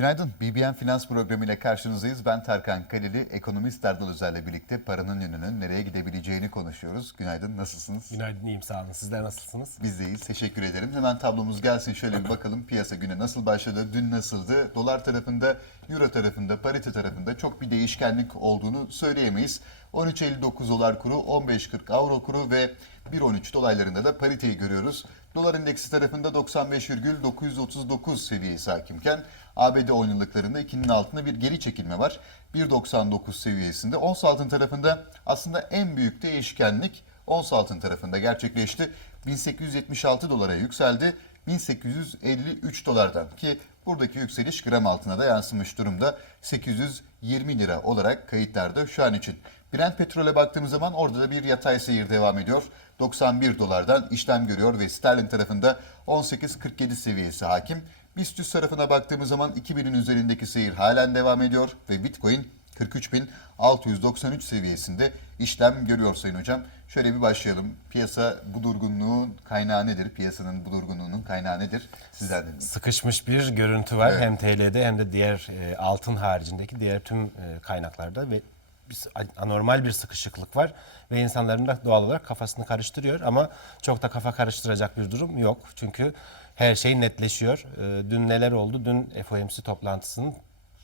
Günaydın. BBN Finans Programı ile karşınızdayız. Ben Tarkan Kaleli, ekonomist Erdal Özer'le birlikte paranın yönünün nereye gidebileceğini konuşuyoruz. Günaydın, nasılsınız? Günaydın, iyiyim sağ olun. Sizler nasılsınız? Biz de iyiyiz, teşekkür ederim. Hemen tablomuz gelsin şöyle bir bakalım. Piyasa güne nasıl başladı, dün nasıldı? Dolar tarafında, Euro tarafında, parite tarafında çok bir değişkenlik olduğunu söyleyemeyiz. 13.59 dolar kuru, 15.40 avro kuru ve 1.13 dolaylarında da pariteyi görüyoruz. Dolar endeksi tarafında 95,939 seviyesi hakimken ABD 10 yıllıklarında 2'nin altında bir geri çekilme var. 1.99 seviyesinde. Ons altın tarafında aslında en büyük değişkenlik ons altın tarafında gerçekleşti. 1876 dolara yükseldi. 1853 dolardan ki buradaki yükseliş gram altına da yansımış durumda. 820 lira olarak kayıtlarda şu an için. Brent petrole baktığımız zaman orada da bir yatay seyir devam ediyor. 91 dolardan işlem görüyor ve sterlin tarafında 18.47 seviyesi hakim. BIST tarafına baktığımız zaman 2000'in üzerindeki seyir halen devam ediyor ve Bitcoin 43.693 seviyesinde işlem görüyor Sayın Hocam. Şöyle bir başlayalım. Piyasa bu durgunluğun kaynağı nedir? Piyasanın bu durgunluğunun kaynağı nedir? Sizden dinleyelim. Sıkışmış bir görüntü var Evet. hem TL'de hem de diğer e, altın haricindeki diğer tüm e, kaynaklarda ve bir anormal bir sıkışıklık var ve insanların da doğal olarak kafasını karıştırıyor ama çok da kafa karıştıracak bir durum yok. Çünkü her şey netleşiyor. E, Dün neler oldu? Dün FOMC toplantısının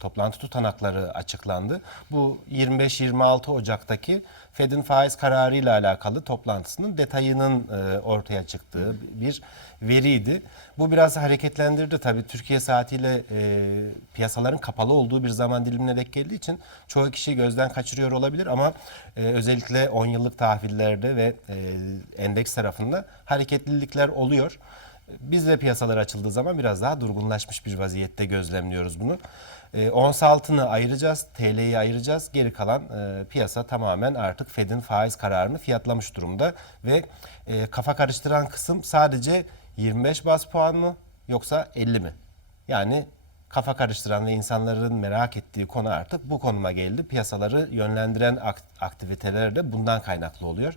toplantı tutanakları açıklandı. Bu 25-26 Ocak'taki Fed'in faiz kararıyla alakalı toplantısının detayının e, ortaya çıktığı bir veriydi. Bu biraz hareketlendirdi tabii Türkiye saatiyle e, piyasaların kapalı olduğu bir zaman dilimine denk geldiği için çoğu kişi gözden kaçırıyor olabilir ama e, özellikle 10 yıllık tahvillerde ve endeks tarafında hareketlilikler oluyor. Biz de piyasalar açıldığı zaman biraz daha durgunlaşmış bir vaziyette gözlemliyoruz bunu. E, ons altını ayıracağız, TL'yi ayıracağız. Geri kalan e, piyasa tamamen artık Fed'in faiz kararını fiyatlamış durumda. Ve e, kafa karıştıran kısım sadece 25 bas puan mı yoksa 50 mi? Yani kafa karıştıran ve insanların merak ettiği konu artık bu konuma geldi. Piyasaları yönlendiren akt- aktiviteler de bundan kaynaklı oluyor.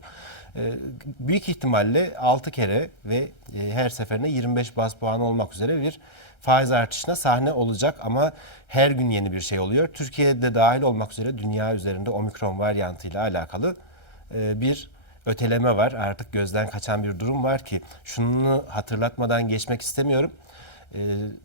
Ee, büyük ihtimalle 6 kere ve e, her seferinde 25 bas puan olmak üzere bir faiz artışına sahne olacak ama her gün yeni bir şey oluyor. Türkiye'de dahil olmak üzere dünya üzerinde omikron varyantıyla alakalı e, bir öteleme var. Artık gözden kaçan bir durum var ki şunu hatırlatmadan geçmek istemiyorum. E,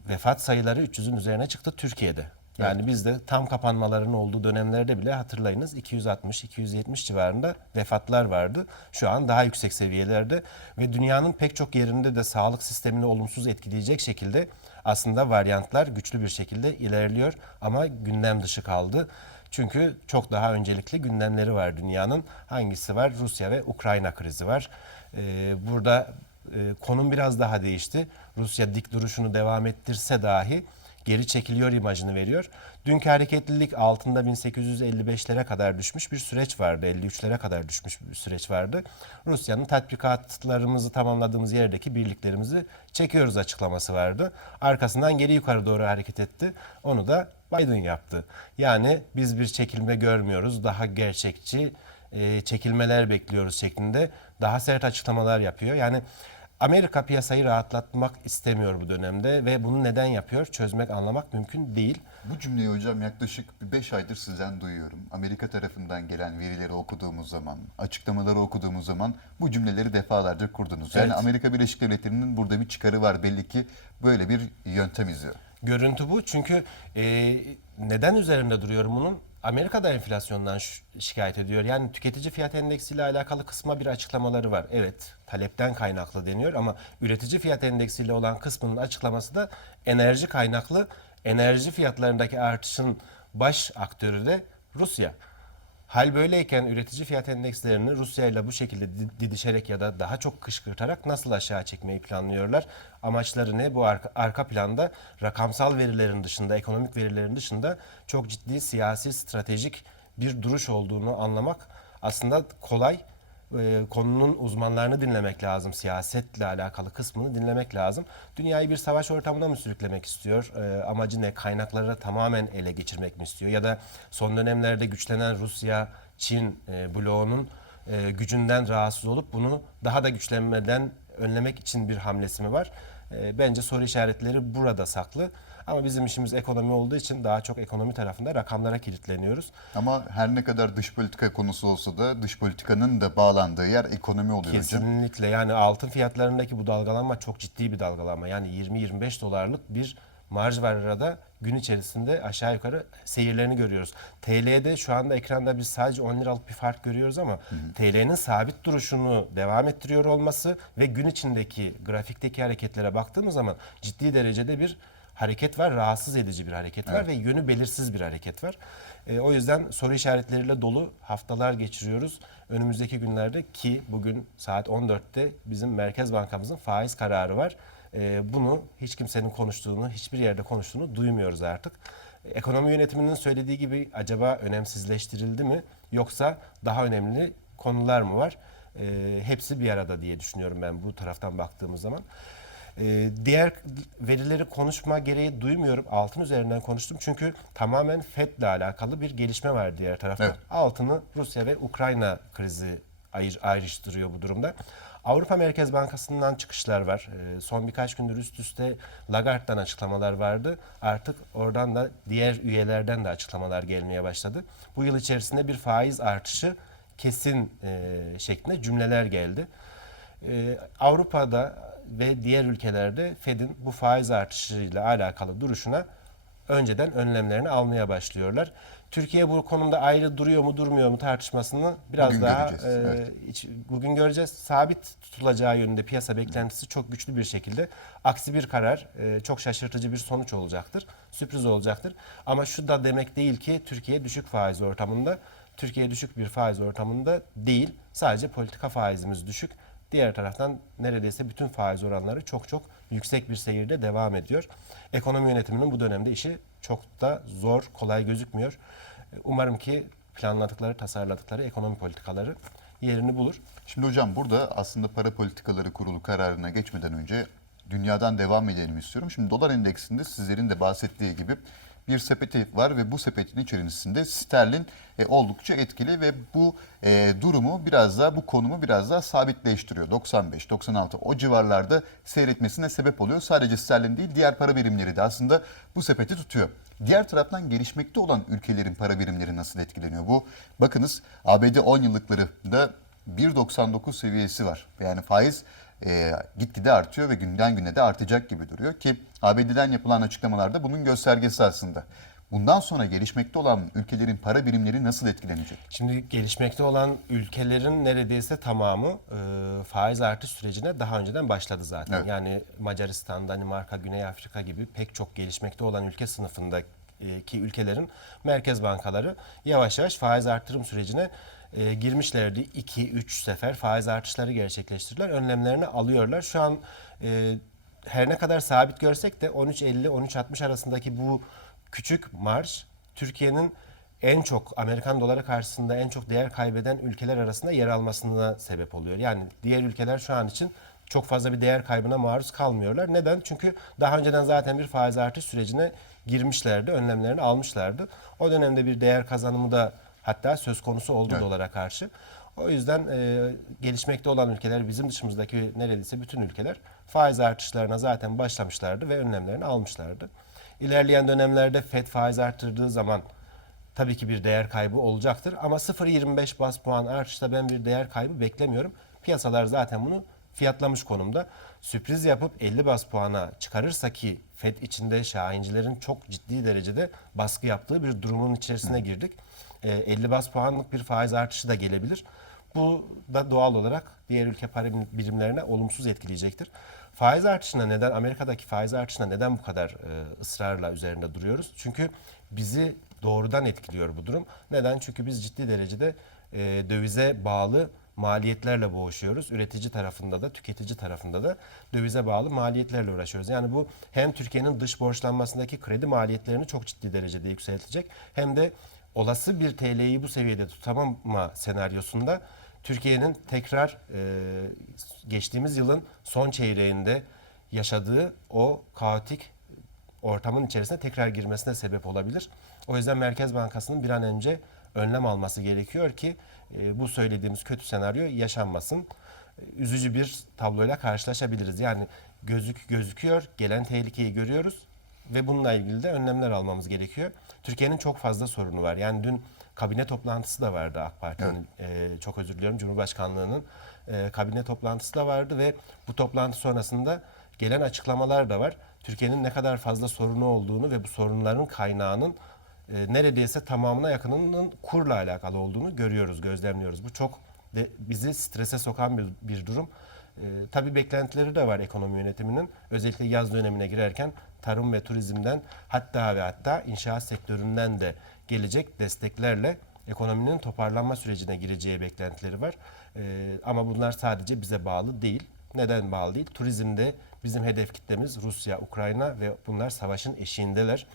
vefat sayıları 300'ün üzerine çıktı Türkiye'de. Yani bizde tam kapanmaların olduğu dönemlerde bile hatırlayınız 260-270 civarında vefatlar vardı. Şu an daha yüksek seviyelerde ve dünyanın pek çok yerinde de sağlık sistemini olumsuz etkileyecek şekilde aslında varyantlar güçlü bir şekilde ilerliyor ama gündem dışı kaldı. Çünkü çok daha öncelikli gündemleri var dünyanın. Hangisi var? Rusya ve Ukrayna krizi var. Ee, burada e, konum biraz daha değişti. Rusya dik duruşunu devam ettirse dahi geri çekiliyor imajını veriyor. Dünkü hareketlilik altında 1855'lere kadar düşmüş bir süreç vardı. 53'lere kadar düşmüş bir süreç vardı. Rusya'nın tatbikatlarımızı tamamladığımız yerdeki birliklerimizi çekiyoruz açıklaması vardı. Arkasından geri yukarı doğru hareket etti. Onu da Biden yaptı. Yani biz bir çekilme görmüyoruz. Daha gerçekçi çekilmeler bekliyoruz şeklinde daha sert açıklamalar yapıyor. Yani Amerika piyasayı rahatlatmak istemiyor bu dönemde ve bunu neden yapıyor? Çözmek, anlamak mümkün değil. Bu cümleyi hocam yaklaşık 5 aydır sizden duyuyorum. Amerika tarafından gelen verileri okuduğumuz zaman, açıklamaları okuduğumuz zaman bu cümleleri defalarca kurdunuz. Yani Evet. Amerika Birleşik Devletleri'nin burada bir çıkarı var belli ki böyle bir yöntem izliyor. Görüntü bu çünkü e, neden üzerinde duruyorum bunun? Amerika'da enflasyondan şikayet ediyor. Yani tüketici fiyat endeksiyle alakalı kısma bir açıklamaları var. Evet talepten kaynaklı deniyor ama üretici fiyat endeksiyle olan kısmının açıklaması da enerji kaynaklı. Enerji fiyatlarındaki artışın baş aktörü de Rusya. Hal böyleyken üretici fiyat endekslerini Rusya ile bu şekilde di- didişerek ya da daha çok kışkırtarak nasıl aşağı çekmeyi planlıyorlar? Amaçları ne? Bu arka, arka planda rakamsal verilerin dışında, ekonomik verilerin dışında çok ciddi siyasi, stratejik bir duruş olduğunu anlamak aslında kolay. Ee, konunun uzmanlarını dinlemek lazım. Siyasetle alakalı kısmını dinlemek lazım. Dünyayı bir savaş ortamına mı sürüklemek istiyor? Ee, amacı ne? Kaynakları tamamen ele geçirmek mi istiyor? Ya da son dönemlerde güçlenen Rusya, Çin e, bloğunun e, gücünden rahatsız olup bunu daha da güçlenmeden önlemek için bir hamlesi mi var? E, bence soru işaretleri burada saklı. Ama bizim işimiz ekonomi olduğu için daha çok ekonomi tarafında rakamlara kilitleniyoruz. Ama her ne kadar dış politika konusu olsa da dış politikanın da bağlandığı yer ekonomi oluyor hocam. Kesinlikle yani altın fiyatlarındaki bu dalgalanma çok ciddi bir dalgalanma. Yani 20-25 dolarlık bir marj var arada. Gün içerisinde aşağı yukarı seyirlerini görüyoruz. TL'de şu anda ekranda biz sadece 10 liralık bir fark görüyoruz ama TL'nin sabit duruşunu devam ettiriyor olması ve gün içindeki grafikteki hareketlere baktığımız zaman ciddi derecede bir hareket var. Rahatsız edici bir hareket var ve yönü belirsiz bir hareket var. E, o yüzden soru işaretleriyle dolu haftalar geçiriyoruz. Önümüzdeki günlerde ki bugün saat 14'te bizim Merkez Bankamızın faiz kararı var. E, bunu hiç kimsenin konuştuğunu, hiçbir yerde konuştuğunu duymuyoruz artık. Ekonomi yönetiminin söylediği gibi acaba önemsizleştirildi mi yoksa daha önemli konular mı var? E, hepsi bir arada diye düşünüyorum ben bu taraftan baktığımız zaman. Ee, diğer verileri konuşma gereği duymuyorum. Altın üzerinden konuştum. Çünkü tamamen FED'le alakalı bir gelişme var diğer tarafta. Evet. Altını Rusya ve Ukrayna krizi ayır, ayrıştırıyor bu durumda. Avrupa Merkez Bankası'ndan çıkışlar var. Ee, son birkaç gündür üst üste Lagarde'dan açıklamalar vardı. Artık oradan da diğer üyelerden de açıklamalar gelmeye başladı. Bu yıl içerisinde bir faiz artışı kesin e, şeklinde cümleler geldi. Avrupa'da ve diğer ülkelerde Fed'in bu faiz artışıyla alakalı duruşuna önceden önlemlerini almaya başlıyorlar. Türkiye bu konumda ayrı duruyor mu durmuyor mu tartışmasını biraz Bugün daha göreceğiz, e, evet. iç- bugün göreceğiz. Sabit tutulacağı yönünde piyasa beklentisi çok güçlü bir şekilde. Aksi bir karar e, çok şaşırtıcı bir sonuç olacaktır. Sürpriz olacaktır. Ama şu da demek değil ki Türkiye düşük faiz ortamında. Türkiye düşük bir faiz ortamında değil. Sadece politika faizimiz düşük. Diğer taraftan neredeyse bütün faiz oranları çok çok yüksek bir seyirde devam ediyor. Ekonomi yönetiminin bu dönemde işi çok da zor, kolay gözükmüyor. Umarım ki planladıkları, tasarladıkları ekonomi politikaları yerini bulur. Şimdi hocam burada aslında para politikaları kurulu kararına geçmeden önce dünyadan devam edelim istiyorum. Şimdi dolar endeksinde sizlerin de bahsettiği gibi bir sepeti var ve bu sepetin içerisinde sterlin e, oldukça etkili ve bu e, durumu biraz daha bu konumu biraz daha sabitleştiriyor. 95, 96 o civarlarda seyretmesine sebep oluyor. Sadece sterlin değil diğer para birimleri de aslında bu sepeti tutuyor. Diğer taraftan gelişmekte olan ülkelerin para birimleri nasıl etkileniyor? Bu bakınız ABD 10 yıllıklarında 1.99 seviyesi var. Yani faiz e, gitgide artıyor ve günden güne de artacak gibi duruyor ki ABD'den yapılan açıklamalarda bunun göstergesi aslında. Bundan sonra gelişmekte olan ülkelerin para birimleri nasıl etkilenecek? Şimdi gelişmekte olan ülkelerin neredeyse tamamı e, faiz artış sürecine daha önceden başladı zaten. Evet. Yani Macaristan, Danimarka, Güney Afrika gibi pek çok gelişmekte olan ülke sınıfındaki ülkelerin merkez bankaları yavaş yavaş faiz artırım sürecine e, girmişlerdi. 2-3 sefer faiz artışları gerçekleştirdiler. Önlemlerini alıyorlar. Şu an e, her ne kadar sabit görsek de 13.50-13.60 arasındaki bu küçük marj Türkiye'nin en çok Amerikan doları karşısında en çok değer kaybeden ülkeler arasında yer almasına sebep oluyor. Yani diğer ülkeler şu an için çok fazla bir değer kaybına maruz kalmıyorlar. Neden? Çünkü daha önceden zaten bir faiz artış sürecine girmişlerdi, önlemlerini almışlardı. O dönemde bir değer kazanımı da hatta söz konusu oldu Evet. dolara karşı. O yüzden e, gelişmekte olan ülkeler, bizim dışımızdaki neredeyse bütün ülkeler faiz artışlarına zaten başlamışlardı ve önlemlerini almışlardı. İlerleyen dönemlerde FED faiz arttırdığı zaman tabii ki bir değer kaybı olacaktır. Ama 0.25 bas puan artışta ben bir değer kaybı beklemiyorum. Piyasalar zaten bunu fiyatlamış konumda. Sürpriz yapıp 50 bas puana çıkarırsa ki FED içinde şahincilerin çok ciddi derecede baskı yaptığı bir durumun içerisine girdik. Ee, 50 bas puanlık bir faiz artışı da gelebilir. Bu da doğal olarak diğer ülke para birimlerine olumsuz etkileyecektir. Faiz artışına neden Amerika'daki faiz artışına neden bu kadar e, ısrarla üzerinde duruyoruz? Çünkü bizi doğrudan etkiliyor bu durum. Neden? Çünkü biz ciddi derecede e, dövize bağlı maliyetlerle boğuşuyoruz. Üretici tarafında da tüketici tarafında da dövize bağlı maliyetlerle uğraşıyoruz. Yani bu hem Türkiye'nin dış borçlanmasındaki kredi maliyetlerini çok ciddi derecede yükseltecek hem de olası bir TL'yi bu seviyede tutamama senaryosunda Türkiye'nin tekrar e, geçtiğimiz yılın son çeyreğinde yaşadığı o kaotik ortamın içerisine tekrar girmesine sebep olabilir. O yüzden Merkez Bankası'nın bir an önce önlem alması gerekiyor ki e, bu söylediğimiz kötü senaryo yaşanmasın. Üzücü bir tabloyla karşılaşabiliriz. Yani gözük gözüküyor. Gelen tehlikeyi görüyoruz ve bununla ilgili de önlemler almamız gerekiyor. Türkiye'nin çok fazla sorunu var. Yani dün kabine toplantısı da vardı AK Parti'nin. e, çok özür diliyorum Cumhurbaşkanlığının e, kabine toplantısı da vardı ve bu toplantı sonrasında gelen açıklamalar da var. Türkiye'nin ne kadar fazla sorunu olduğunu ve bu sorunların kaynağının e, neredeyse tamamına yakınının kurla alakalı olduğunu görüyoruz, gözlemliyoruz. Bu çok de, bizi strese sokan bir, bir durum. E, tabii beklentileri de var ekonomi yönetiminin. Özellikle yaz dönemine girerken tarım ve turizmden hatta ve hatta inşaat sektöründen de gelecek desteklerle ekonominin toparlanma sürecine gireceği beklentileri var. E, ama bunlar sadece bize bağlı değil. Neden bağlı değil? Turizmde bizim hedef kitlemiz Rusya, Ukrayna ve bunlar savaşın eşiğindeler.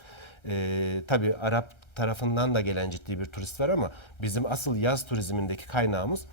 Ee, tabii Arap tarafından da gelen ciddi bir turist var ama bizim asıl yaz turizmindeki kaynağımız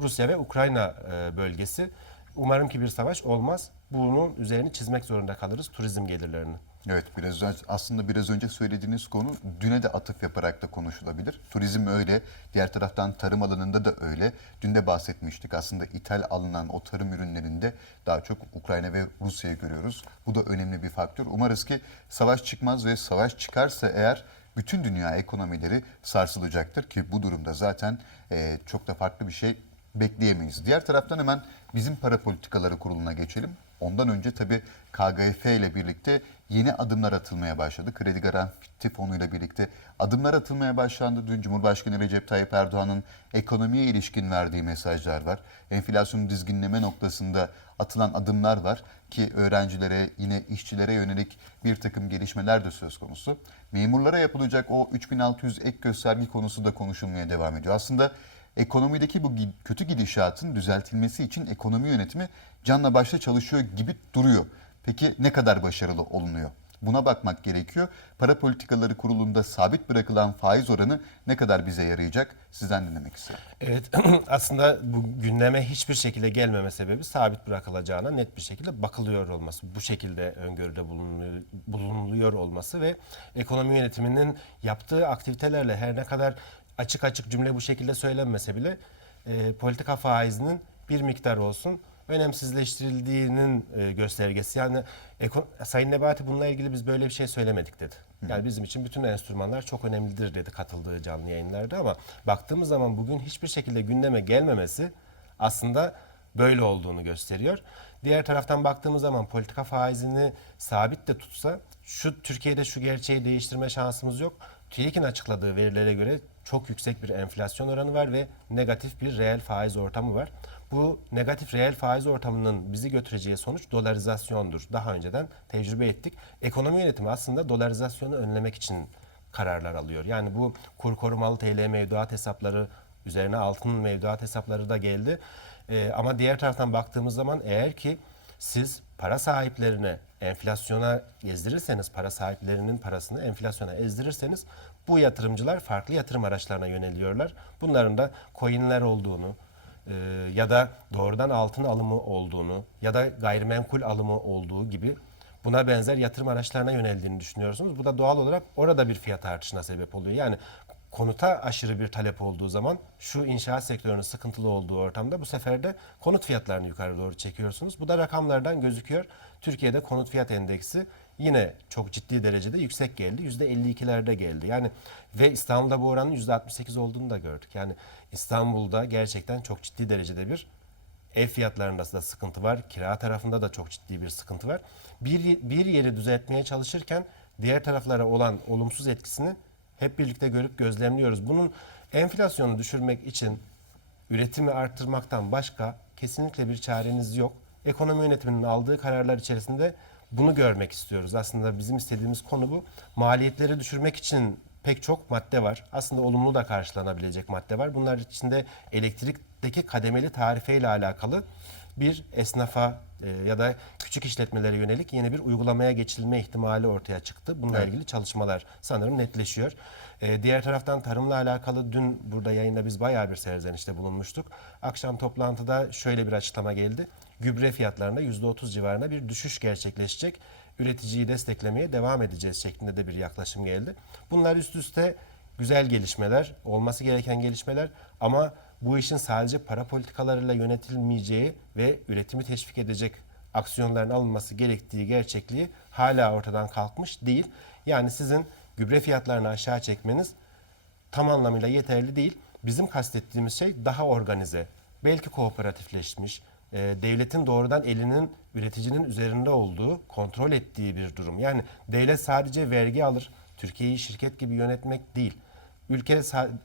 Rusya ve Ukrayna e, bölgesi. Umarım ki bir savaş olmaz. Bunun üzerini çizmek zorunda kalırız turizm gelirlerini. Evet biraz önce, aslında biraz önce söylediğiniz konu düne de atıf yaparak da konuşulabilir. Turizm öyle, diğer taraftan tarım alanında da öyle. Dün de bahsetmiştik aslında ithal alınan o tarım ürünlerinde daha çok Ukrayna ve Rusya'yı görüyoruz. Bu da önemli bir faktör. Umarız ki savaş çıkmaz ve savaş çıkarsa eğer bütün dünya ekonomileri sarsılacaktır ki bu durumda zaten e, çok da farklı bir şey bekleyemeyiz. Diğer taraftan hemen bizim para politikaları kuruluna geçelim. Ondan önce tabii KGF ile birlikte yeni adımlar atılmaya başladı. Kredi Garanti Fonu ile birlikte adımlar atılmaya başlandı. Dün Cumhurbaşkanı Recep Tayyip Erdoğan'ın ekonomiye ilişkin verdiği mesajlar var. Enflasyonu dizginleme noktasında atılan adımlar var ki öğrencilere yine işçilere yönelik bir takım gelişmeler de söz konusu. Memurlara yapılacak o 3600 ek gösterge konusu da konuşulmaya devam ediyor. Aslında ekonomideki bu kötü gidişatın düzeltilmesi için ekonomi yönetimi canla başla çalışıyor gibi duruyor. Peki ne kadar başarılı olunuyor? Buna bakmak gerekiyor. Para politikaları kurulunda sabit bırakılan faiz oranı ne kadar bize yarayacak? Sizden dinlemek isterim. Evet aslında bu gündeme hiçbir şekilde gelmeme sebebi sabit bırakılacağına net bir şekilde bakılıyor olması. Bu şekilde öngörüde bulunuluyor olması ve ekonomi yönetiminin yaptığı aktivitelerle her ne kadar açık açık cümle bu şekilde söylenmese bile e, politika faizinin bir miktar olsun önemsizleştirildiğinin e, göstergesi. Yani eko- Sayın Nebati bununla ilgili biz böyle bir şey söylemedik dedi. Yani bizim için bütün enstrümanlar çok önemlidir dedi katıldığı canlı yayınlarda ama baktığımız zaman bugün hiçbir şekilde gündeme gelmemesi aslında böyle olduğunu gösteriyor. Diğer taraftan baktığımız zaman politika faizini sabit de tutsa şu Türkiye'de şu gerçeği değiştirme şansımız yok. TÜİK'in açıkladığı verilere göre çok yüksek bir enflasyon oranı var ve negatif bir reel faiz ortamı var. Bu negatif reel faiz ortamının bizi götüreceği sonuç dolarizasyondur. Daha önceden tecrübe ettik. Ekonomi yönetimi aslında dolarizasyonu önlemek için kararlar alıyor. Yani bu kur korumalı TL mevduat hesapları üzerine altın mevduat hesapları da geldi. Ee, ama diğer taraftan baktığımız zaman eğer ki siz para sahiplerine enflasyona ezdirirseniz, para sahiplerinin parasını enflasyona ezdirirseniz bu yatırımcılar farklı yatırım araçlarına yöneliyorlar. Bunların da coinler olduğunu e, ya da doğrudan altın alımı olduğunu ya da gayrimenkul alımı olduğu gibi buna benzer yatırım araçlarına yöneldiğini düşünüyorsunuz. Bu da doğal olarak orada bir fiyat artışına sebep oluyor. Yani konuta aşırı bir talep olduğu zaman şu inşaat sektörünün sıkıntılı olduğu ortamda bu sefer de konut fiyatlarını yukarı doğru çekiyorsunuz. Bu da rakamlardan gözüküyor. Türkiye'de konut fiyat endeksi yine çok ciddi derecede yüksek geldi. %52'lerde geldi. Yani ve İstanbul'da bu oranın %68 olduğunu da gördük. Yani İstanbul'da gerçekten çok ciddi derecede bir Ev fiyatlarında da sıkıntı var. Kira tarafında da çok ciddi bir sıkıntı var. Bir, bir yeri düzeltmeye çalışırken diğer taraflara olan olumsuz etkisini hep birlikte görüp gözlemliyoruz. Bunun enflasyonu düşürmek için üretimi arttırmaktan başka kesinlikle bir çareniz yok. Ekonomi yönetiminin aldığı kararlar içerisinde bunu görmek istiyoruz. Aslında bizim istediğimiz konu bu. Maliyetleri düşürmek için pek çok madde var. Aslında olumlu da karşılanabilecek madde var. Bunlar içinde elektrikteki kademeli tarifeyle alakalı bir esnafa e, ya da küçük işletmelere yönelik yeni bir uygulamaya geçilme ihtimali ortaya çıktı. Bununla Evet. ilgili çalışmalar sanırım netleşiyor. E, diğer taraftan tarımla alakalı dün burada yayında biz bayağı bir serzenişte bulunmuştuk. Akşam toplantıda şöyle bir açıklama geldi. Gübre fiyatlarında %30 civarında bir düşüş gerçekleşecek. Üreticiyi desteklemeye devam edeceğiz şeklinde de bir yaklaşım geldi. Bunlar üst üste güzel gelişmeler, olması gereken gelişmeler ama bu işin sadece para politikalarıyla yönetilmeyeceği ve üretimi teşvik edecek aksiyonların alınması gerektiği gerçekliği hala ortadan kalkmış değil. Yani sizin gübre fiyatlarını aşağı çekmeniz tam anlamıyla yeterli değil. Bizim kastettiğimiz şey daha organize, belki kooperatifleşmiş, e, devletin doğrudan elinin üreticinin üzerinde olduğu, kontrol ettiği bir durum. Yani devlet sadece vergi alır, Türkiye'yi şirket gibi yönetmek değil. Ülke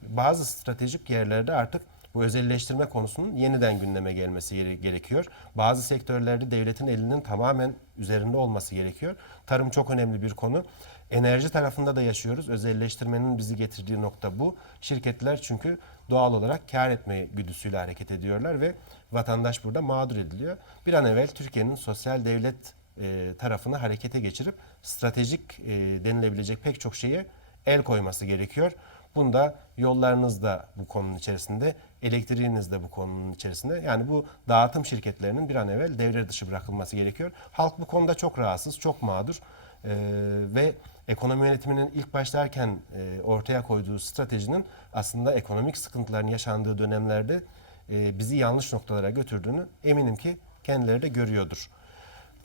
bazı stratejik yerlerde artık bu özelleştirme konusunun yeniden gündeme gelmesi gere- gerekiyor. Bazı sektörlerde devletin elinin tamamen üzerinde olması gerekiyor. Tarım çok önemli bir konu. Enerji tarafında da yaşıyoruz. Özelleştirmenin bizi getirdiği nokta bu. Şirketler çünkü doğal olarak kar etme güdüsüyle hareket ediyorlar ve vatandaş burada mağdur ediliyor. Bir an evvel Türkiye'nin sosyal devlet e, tarafını harekete geçirip stratejik e, denilebilecek pek çok şeye el koyması gerekiyor. Bunda yollarınız da bu konunun içerisinde, elektriğiniz de bu konunun içerisinde. Yani bu dağıtım şirketlerinin bir an evvel devre dışı bırakılması gerekiyor. Halk bu konuda çok rahatsız, çok mağdur. Ee, ve ekonomi yönetiminin ilk başlarken e, ortaya koyduğu stratejinin aslında ekonomik sıkıntıların yaşandığı dönemlerde e, bizi yanlış noktalara götürdüğünü eminim ki kendileri de görüyordur.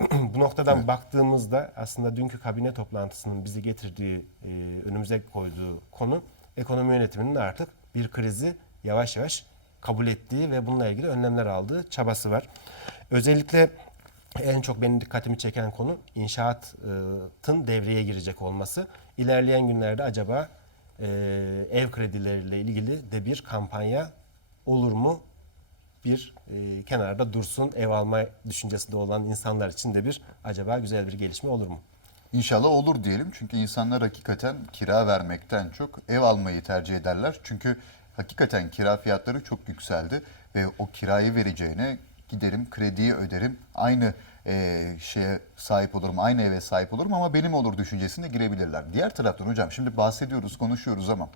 Bu noktadan baktığımızda aslında dünkü kabine toplantısının bizi getirdiği, e, önümüze koyduğu konu ekonomi yönetiminin artık bir krizi yavaş yavaş kabul ettiği ve bununla ilgili önlemler aldığı çabası var. Özellikle en çok benim dikkatimi çeken konu inşaatın devreye girecek olması. İlerleyen günlerde acaba e, ev kredileriyle ilgili de bir kampanya olur mu? bir e, kenarda dursun ev alma düşüncesinde olan insanlar için de bir acaba güzel bir gelişme olur mu? İnşallah olur diyelim. Çünkü insanlar hakikaten kira vermekten çok ev almayı tercih ederler. Çünkü hakikaten kira fiyatları çok yükseldi ve o kirayı vereceğine giderim krediyi öderim. Aynı e, şeye sahip olurum, aynı eve sahip olurum ama benim olur düşüncesine girebilirler. Diğer taraftan hocam şimdi bahsediyoruz, konuşuyoruz ama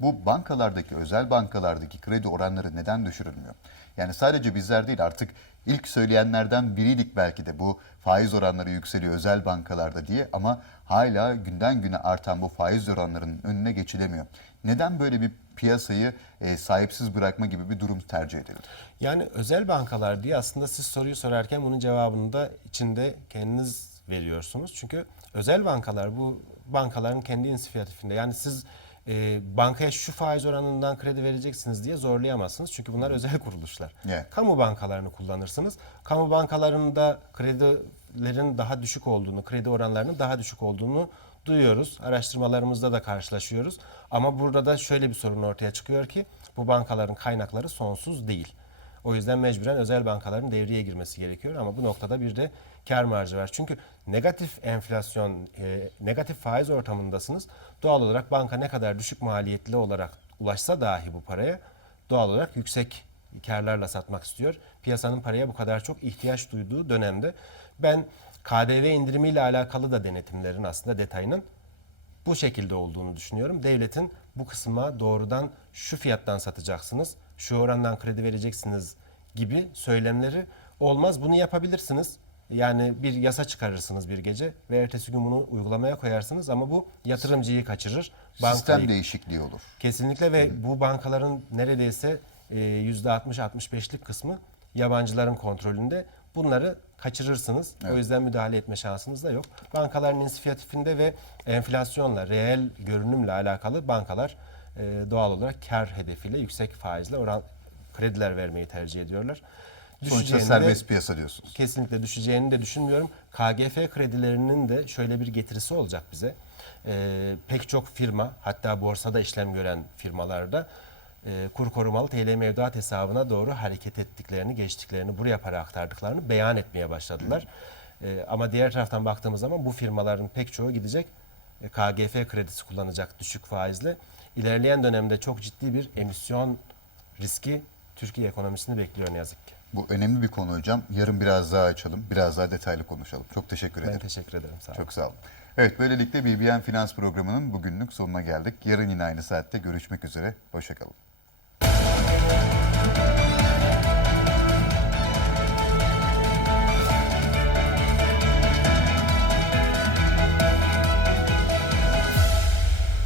bu bankalardaki, özel bankalardaki kredi oranları neden düşürülmüyor? Yani sadece bizler değil artık ilk söyleyenlerden biriydik belki de bu faiz oranları yükseliyor özel bankalarda diye ama hala günden güne artan bu faiz oranlarının önüne geçilemiyor. Neden böyle bir piyasayı e, sahipsiz bırakma gibi bir durum tercih edildi? Yani özel bankalar diye aslında siz soruyu sorarken bunun cevabını da içinde kendiniz veriyorsunuz. Çünkü özel bankalar bu bankaların kendi inisiyatifinde. Yani siz e, bankaya şu faiz oranından kredi vereceksiniz diye zorlayamazsınız. Çünkü bunlar özel kuruluşlar. Evet. Kamu bankalarını kullanırsınız. Kamu bankalarında kredilerin daha düşük olduğunu, kredi oranlarının daha düşük olduğunu duyuyoruz. Araştırmalarımızda da karşılaşıyoruz. Ama burada da şöyle bir sorun ortaya çıkıyor ki bu bankaların kaynakları sonsuz değil. O yüzden mecburen özel bankaların devreye girmesi gerekiyor ama bu noktada bir de kar marjı var. Çünkü negatif enflasyon, e, negatif faiz ortamındasınız. Doğal olarak banka ne kadar düşük maliyetli olarak ulaşsa dahi bu paraya doğal olarak yüksek karlarla satmak istiyor. Piyasanın paraya bu kadar çok ihtiyaç duyduğu dönemde ben KDV indirimiyle alakalı da denetimlerin aslında detayının bu şekilde olduğunu düşünüyorum. Devletin bu kısma doğrudan şu fiyattan satacaksınız, şu orandan kredi vereceksiniz gibi söylemleri olmaz. Bunu yapabilirsiniz. Yani bir yasa çıkarırsınız bir gece ve ertesi gün bunu uygulamaya koyarsınız ama bu yatırımcıyı kaçırır. Sistem bankayı- değişikliği olur. Kesinlikle ve bu bankaların neredeyse e, %60-65'lik kısmı yabancıların kontrolünde. Bunları kaçırırsınız. O yüzden müdahale etme şansınız da yok. Bankaların inisiyatifinde ve enflasyonla, reel görünümle alakalı bankalar e, doğal olarak kar hedefiyle yüksek faizle oran krediler vermeyi tercih ediyorlar. Sonuçta Düşeceğini de- serbest piyasa diyorsunuz. kesinlikle düşeceğini de düşünmüyorum. KGF kredilerinin de şöyle bir getirisi olacak bize. Ee, pek çok firma hatta borsada işlem gören firmalarda e, kur korumalı TL mevduat hesabına doğru hareket ettiklerini, geçtiklerini, buraya para aktardıklarını beyan etmeye başladılar. Ee, ama diğer taraftan baktığımız zaman bu firmaların pek çoğu gidecek e, KGF kredisi kullanacak düşük faizle. İlerleyen dönemde çok ciddi bir emisyon riski Türkiye ekonomisini bekliyor ne yazık ki. Bu önemli bir konu hocam. Yarın biraz daha açalım, biraz daha detaylı konuşalım. Çok teşekkür Ben ederim. teşekkür ederim. Sağ olun. Çok sağ olun. Evet böylelikle BBN Finans programının bugünlük sonuna geldik. Yarın yine aynı saatte görüşmek üzere. Hoşçakalın.